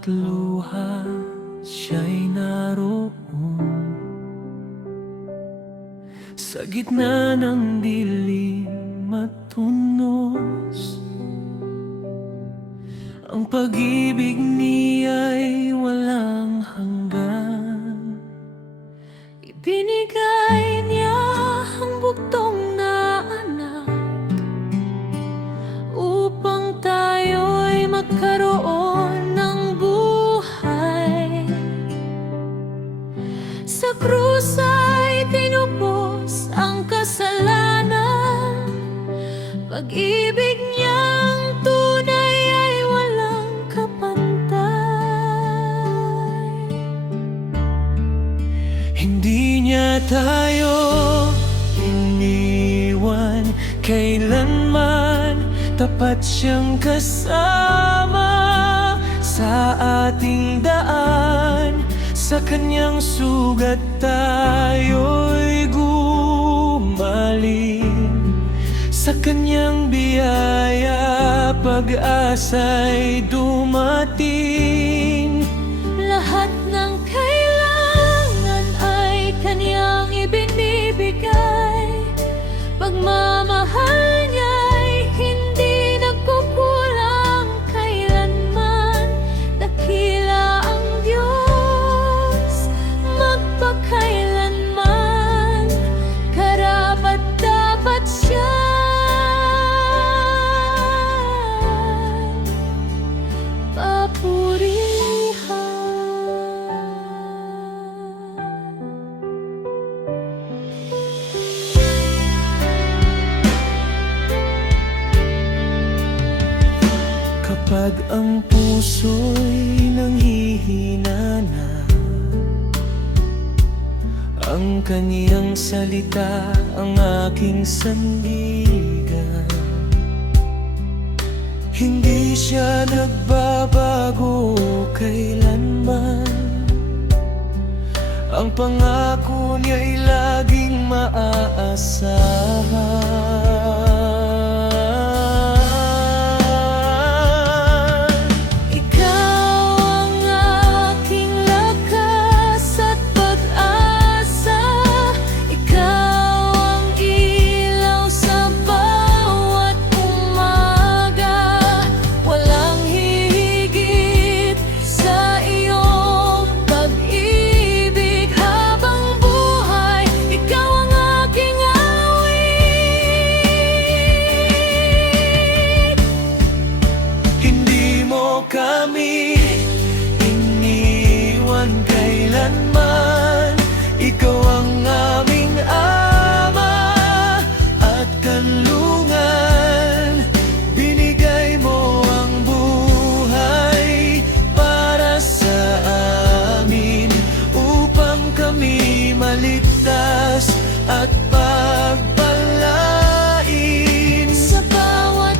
bawat luha siya'y naroon. Sa gitna ng dilim at tunos, ang pag-ibig niya'y walang hanggan. Ibinigay niya ang bugtong na anak upang tayo'y magkaroon ng buhay. Sa krus ay tinubos ang kasalanan. Pag-ibig niyang tunay ay walang kapantay. Hindi niya tayo iniwan kailanman. Tapat siyang kasama sa ating daan. Sa kanyang sugat tayo'y gumaling. Sa kanyang biyaya pag-asa'y dumating. Lahat ng kailangan ay kanyang ibinibigay. Pagmamahal niya'y hindi nagkukulang kailanman. Dakila ang Diyos magpakailanman. Karapat dapat siya kapag ang puso'y nanghihina na, ang kaniyang salita ang aking sandigan. Hindi siya nagbabago kailanman. Ang pangako niya'y laging maaasahan. Kami iniwan kailanman. Ikaw ang aming ama at kanlungan. Binigay mo ang buhay para sa amin, upang kami maligtas at pagpalain. Sa bawat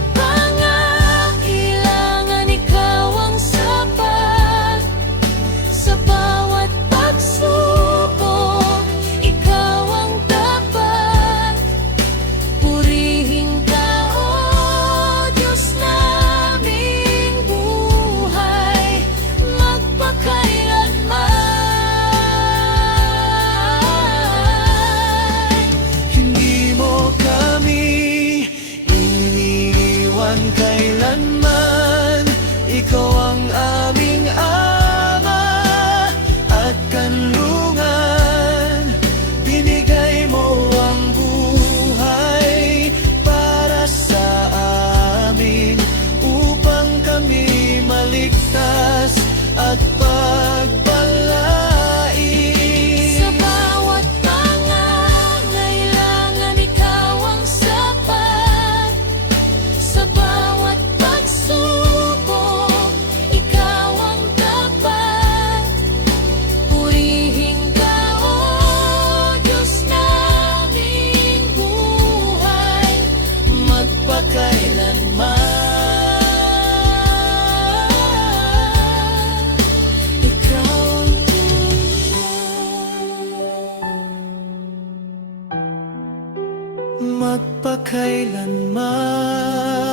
kailanman. Ikaw ang aming ama at kanlungan. Binigay mo ang buhay para sa amin, upang kami maligtas at pagpalain. Sa bawat pangangailangan, ikaw ang sapat. Sa bawat pagsubok, ikaw ang tapat. Purihin ka, O Diyos naming buhay, magpakailanman. Ikaw ang magpakailanman.